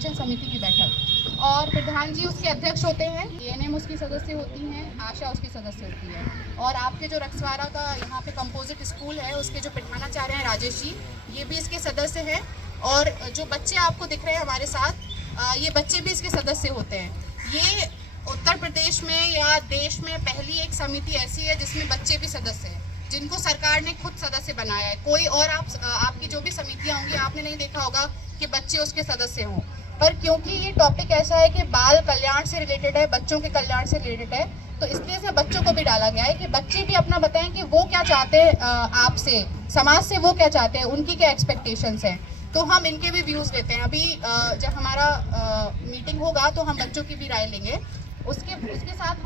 संरक्षण समिति की बैठक, और प्रधान जी उसके अध्यक्ष होते हैं, एएनएम उसकी सदस्य होती हैं, आशा उसकी सदस्य होती है, और आपके जो रक्सवारा का यहाँ पे कंपोजिट स्कूल है उसके जो प्रधानाचार्य हैं राजेश जी, ये भी इसके सदस्य हैं। और जो बच्चे आपको दिख रहे हैं हमारे साथ, ये बच्चे भी इसके सदस्य होते हैं। ये उत्तर प्रदेश में या देश में पहली एक समिति ऐसी है जिसमें बच्चे भी सदस्य हैं, जिनको सरकार ने खुद सदस्य बनाया है। कोई और आपकी जो भी समितियां होंगी आपने नहीं देखा होगा कि बच्चे उसके सदस्य हों, पर क्योंकि ये टॉपिक ऐसा है कि बाल कल्याण से रिलेटेड है, बच्चों के कल्याण से रिलेटेड है, तो इसलिए से बच्चों को भी डाला गया है कि बच्चे भी अपना बताएं कि वो क्या चाहते हैं आपसे, समाज से वो क्या चाहते हैं, उनकी क्या एक्सपेक्टेशंस हैं। तो हम इनके भी व्यूज़ लेते हैं। अभी जब हमारा मीटिंग होगा तो हम बच्चों की भी राय लेंगे। उसके साथ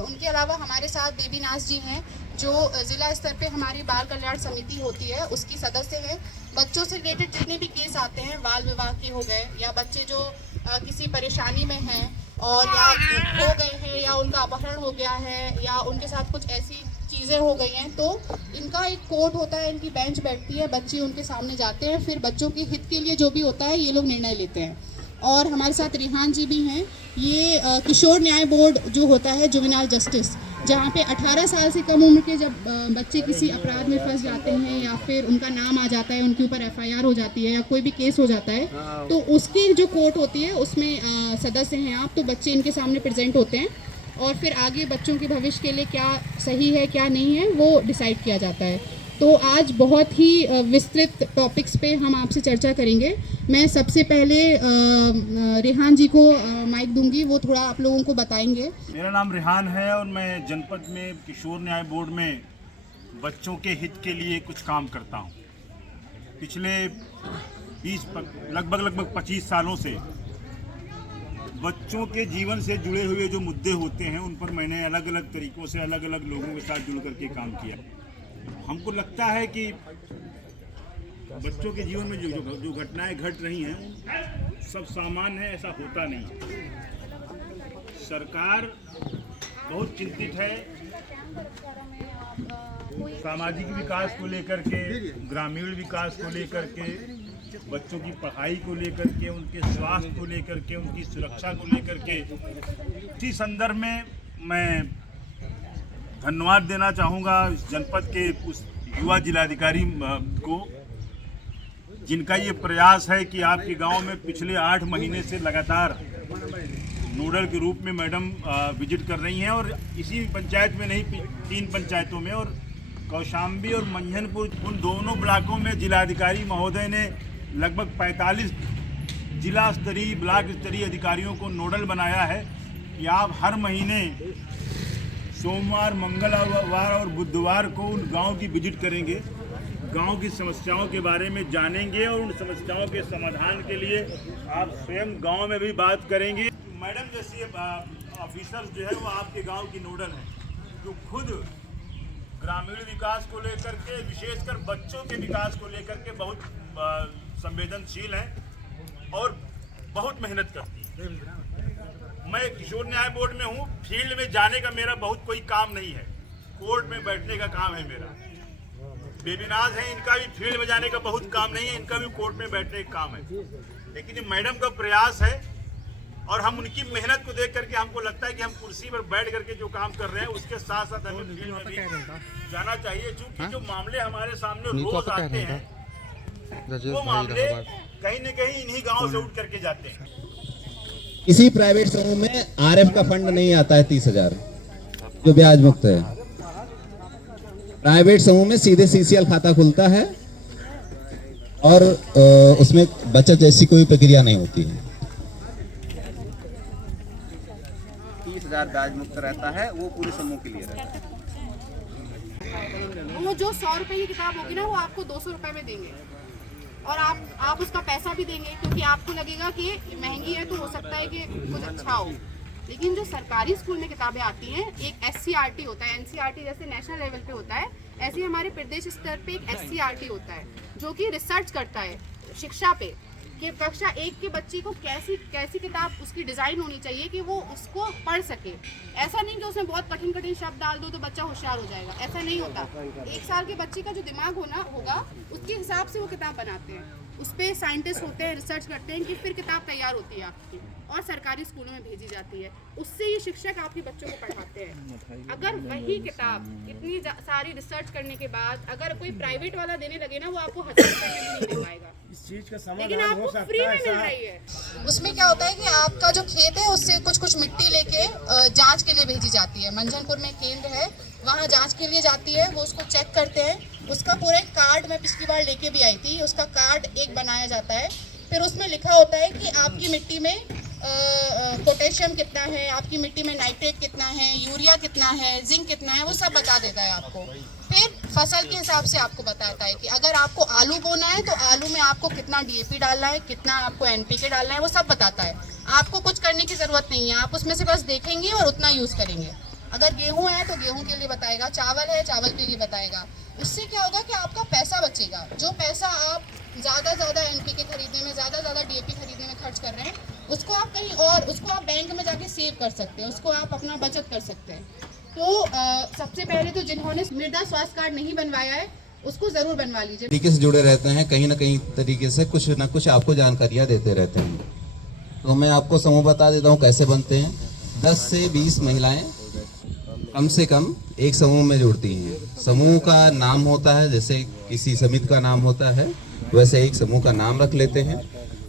उनके अलावा हमारे साथ बेबी नाज जी हैं, जो ज़िला स्तर पे हमारी बाल कल्याण समिति होती है उसकी सदस्य हैं। बच्चों से रिलेटेड जितने भी केस आते हैं, बाल विवाह के हो गए, या बच्चे जो किसी परेशानी में हैं और या खो गए हैं, या उनका अपहरण हो गया है, या उनके साथ कुछ ऐसी चीज़ें हो गई हैं, तो इनका एक कोर्ट होता है, इनकी बेंच बैठती है, बच्चे उनके सामने जाते हैं, फिर बच्चों के हित के लिए जो भी होता है ये लोग निर्णय लेते हैं। और हमारे साथ रिहान जी भी हैं। ये किशोर न्याय बोर्ड जो होता है, जुवेनाइल जस्टिस, जहाँ पे 18 साल से कम उम्र के जब बच्चे किसी अपराध में फंस जाते हैं या फिर उनका नाम आ जाता है, उनके ऊपर एफआईआर हो जाती है या कोई भी केस हो जाता है, तो उसकी जो कोर्ट होती है उसमें सदस्य हैं आप, तो बच्चे इनके सामने प्रेजेंट होते हैं और फिर आगे बच्चों के भविष्य के लिए क्या सही है क्या नहीं है वो डिसाइड किया जाता है। तो आज बहुत ही विस्तृत टॉपिक्स पे हम आपसे चर्चा करेंगे। मैं सबसे पहले रेहान जी को माइक दूंगी, वो थोड़ा आप लोगों को बताएंगे। मेरा नाम रेहान है और मैं जनपद में किशोर न्याय बोर्ड में बच्चों के हित के लिए कुछ काम करता हूँ। पिछले लगभग 25 सालों से बच्चों के जीवन से जुड़े हुए जो मुद्दे होते हैं उन पर मैंने अलग अलग तरीक़ों से अलग अलग लोगों के साथ जुड़ करके काम किया। हमको लगता है कि बच्चों के जीवन में जो घटनाएं घट रही हैं सब सामान्य है, ऐसा होता नहीं। सरकार बहुत चिंतित है सामाजिक विकास को लेकर के, ग्रामीण विकास को लेकर के, बच्चों की पढ़ाई को लेकर के, उनके स्वास्थ्य को लेकर के, उनकी सुरक्षा को लेकर के। इसी संदर्भ में मैं धन्यवाद देना चाहूँगा इस जनपद के उस युवा जिलाधिकारी को, जिनका ये प्रयास है कि आपके गांव में पिछले 8 महीने से लगातार नोडल के रूप में मैडम विजिट कर रही हैं, और इसी पंचायत में नहीं 3 पंचायतों में, और कौशाम्बी और मंझनपुर, उन दोनों ब्लॉकों में जिलाधिकारी महोदय ने लगभग 45 जिला स्तरीय ब्लॉक स्तरीय अधिकारियों को नोडल बनाया है कि आप हर महीने सोमवार, मंगलवार और बुधवार को उन गांव की विजिट करेंगे, गांव की समस्याओं के बारे में जानेंगे और उन समस्याओं के समाधान के लिए आप स्वयं गांव में भी बात करेंगे। मैडम जैसी ऑफिसर्स जो है वो आपके गांव की नोडल हैं, जो खुद ग्रामीण विकास को लेकर के, विशेषकर बच्चों के विकास को लेकर के बहुत संवेदनशील हैं और बहुत मेहनत करती हैं। मैं किशोर न्याय बोर्ड में हूँ, फील्ड में जाने का मेरा बहुत कोई काम नहीं है, कोर्ट में बैठने का काम है मेरा। बेबीनाज है, इनका भी फील्ड में जाने का बहुत काम नहीं है, इनका भी कोर्ट में बैठने का काम है। लेकिन ये मैडम का प्रयास है और हम उनकी मेहनत को देख करके हमको लगता है कि हम कुर्सी पर बैठ करके जो काम कर रहे हैं उसके साथ साथ हमें फील्ड में भी जाना चाहिए, क्योंकि जो मामले हमारे सामने रोज आते हैं वो मामले कहीं न कहीं इन्हीं गाँव से उठ करके जाते हैं। किसी प्राइवेट समूह में आरएफ का फंड नहीं आता है 30,000 जो ब्याज मुक्त है। प्राइवेट समूह में सीधे सीसीएल खाता खुलता है और उसमें बचत जैसी कोई प्रक्रिया नहीं होती है। 30,000 ब्याज मुक्त रहता है, वो पूरे समूह के लिए रहता है। वो जो 100 रुपए की किताब होगी ना, वो आपको 200 रुपए में देंगे, और आप उसका पैसा भी देंगे, क्योंकि आपको लगेगा कि महंगी है तो हो सकता है कि कुछ अच्छा हो। लेकिन जो सरकारी स्कूल में किताबें आती हैं, एक SCRT होता है, NCRT जैसे नेशनल लेवल पे होता है, ऐसे हमारे प्रदेश स्तर पे एक SCRT होता है जो कि रिसर्च करता है शिक्षा पे, कि कक्षा 1 के बच्चे को कैसी किताब उसकी डिज़ाइन होनी चाहिए कि वो उसको पढ़ सके। ऐसा नहीं कि उसमें बहुत कठिन शब्द डाल दो तो बच्चा होशियार हो जाएगा, ऐसा नहीं होता। 1 साल के बच्चे का जो दिमाग होगा उसके हिसाब से वो किताब बनाते हैं। उस पर साइंटिस्ट होते हैं, रिसर्च करते हैं कि फिर किताब तैयार होती है आपकी और सरकारी स्कूलों में भेजी जाती है। उससे ये शिक्षक आपके बच्चों को पढ़ाते हैं। अगर वही किताब इतनी सारी रिसर्च करने के बाद अगर कोई प्राइवेट वाला देने लगे ना, वो आपको 1000 रुपये में भी नहीं दे पाएगा, इस चीज का लेकिन समाधान आपको हो सकता फ्री में है मिल रही है। उसमें क्या होता है कि आपका जो खेत है उससे कुछ मिट्टी लेके जांच के लिए भेजी जाती है। मंझनपुर में केंद्र है, वहाँ जांच के लिए जाती है, वो उसको चेक करते हैं। उसका पूरा एक कार्ड मैं पिछली बार लेके भी आई थी, उसका कार्ड एक बनाया जाता है। फिर उसमें लिखा होता है कि आपकी मिट्टी में पोटेशियम कितना है, आपकी मिट्टी में नाइट्रेट कितना है, यूरिया कितना है, जिंक कितना है, वो सब बता देता है आपको। फिर फसल के हिसाब से आपको बताता है कि अगर आपको आलू बोना है तो आलू में आपको कितना डीएपी डालना है, कितना आपको एनपीके डालना है, वो सब बताता है। आपको कुछ करने की ज़रूरत नहीं है, आप उसमें से बस देखेंगे और उतना यूज़ करेंगे। अगर गेहूं है तो गेहूं के लिए बताएगा, चावल है चावल के लिए बताएगा। इससे क्या होगा कि आपका पैसा बचेगा। जो पैसा आप ज़्यादा एनपीके खरीदने में, ज़्यादा डीएपी खरीदने में खर्च कर रहे हैं, उसको आप कहीं और, उसको आप बैंक में जाके सेव कर सकते हैं, उसको आप अपना बचत कर सकते हैं। तो सबसे पहले तो जिन्होंने मृदा स्वास्थ्य कार्ड नहीं बनवाया है उसको ज़रूर बनवा लीजिए। तरीके से जुड़े रहते हैं, कहीं ना कहीं तरीके से कुछ ना कुछ आपको जानकारियाँ देते रहते हैं। तो मैं आपको समूह बता देता हूँ कैसे बनते हैं। 10 से 20 महिलाएं कम से कम एक समूह में जुड़ती हैं। समूह का नाम होता है, जैसे किसी समिति का नाम होता है वैसे एक समूह का नाम रख लेते हैं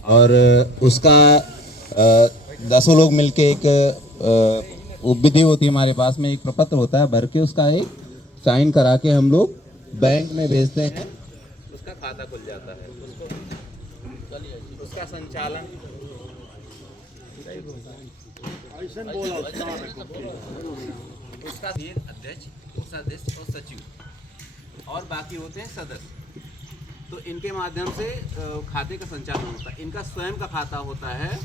और उसका 10 लोग मिलके एक विधि होती है हमारे पास में, एक प्रपत्र होता है, भर के उसका एक साइन करा के हम लोग बैंक में भेजते हैं। उसका खाता खुल जाता है, उसका संचालन उसका अध्यक्ष, कोषाध्यक्ष और सचिव और बाकी होते हैं सदस्य। तो इनके माध्यम से खाते का संचालन होता है। इनका स्वयं का खाता होता है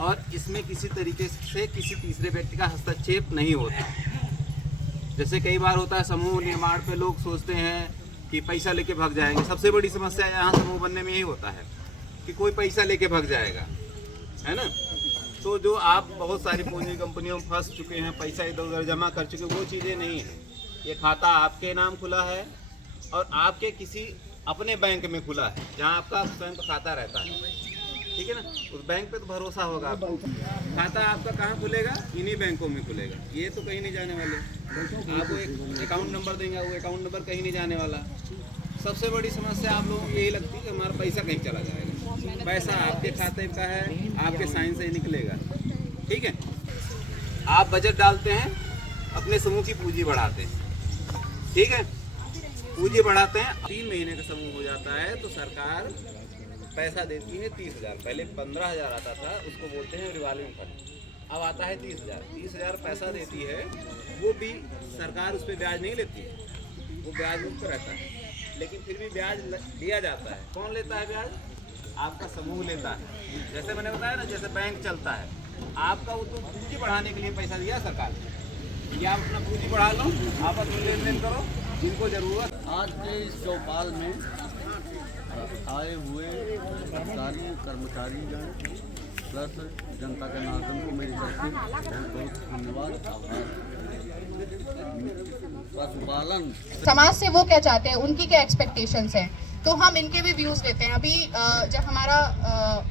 और इसमें किसी तरीके से किसी तीसरे व्यक्ति का हस्तक्षेप नहीं होता। जैसे कई बार होता है समूह निर्माण पे लोग सोचते हैं कि पैसा लेके भाग जाएंगे। सबसे बड़ी समस्या यहाँ समूह बनने में यही होता है कि कोई पैसा लेके भाग जाएगा, है ना। तो जो आप बहुत सारी पूंजी कंपनियों में फंस चुके हैं, पैसा इधर उधर जमा कर चुके, वो चीज़ें नहीं हैं। ये खाता आपके नाम खुला है और आपके किसी अपने बैंक में खुला है जहाँ आपका स्वयं का खाता रहता है, ठीक है ना। उस बैंक पे तो भरोसा होगा आपको। खाता आपका कहाँ खुलेगा? इन्हीं बैंकों में खुलेगा। ये तो कहीं नहीं जाने वाले। आपको एक अकाउंट नंबर देंगे, वो अकाउंट नंबर कहीं नहीं जाने वाला। सबसे बड़ी समस्या आप लोगों को यही लगती है कि हमारा पैसा कहीं चला जाएगा। पैसा आपके खाते का है, आपके साइन से ही निकलेगा, ठीक है। आप बजट डालते हैं, अपने समूह की पूंजी बढ़ाते हैं, ठीक है। पूंजी बढ़ाते हैं, 3 महीने का समूह हो जाता है तो सरकार पैसा देती है 30,000। पहले 15,000 आता था, उसको बोलते हैं रिवॉल्विंग फंड। अब आता है 30,000। 30,000 पैसा देती है, वो भी सरकार उस पर ब्याज नहीं लेती, वो ब्याज मुक्त रहता है, लेकिन फिर भी ब्याज लिया जाता है। कौन लेता है ब्याज? आपका समूह लेता है। जैसे मैंने बताया ना, जैसे बैंक चलता है, आपका वो तो पूंजी बढ़ाने के लिए पैसा दिया सरकार ने, या आप अपना पूंजी बढ़ा लो, आपस में लेन देन करो जिनको जरूरत। आज के इस चौपाल में आए हुए सरकारी कर्मचारी प्लस जनता के नागरिक को मेरी तरफ से बहुत बहुत धन्यवाद, आभार। पशुपालन समाज से वो क्या चाहते हैं, उनकी क्या एक्सपेक्टेशंस हैं, तो हम इनके भी व्यूज़ लेते हैं। अभी जब हमारा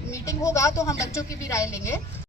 मीटिंग होगा तो हम बच्चों की भी राय लेंगे।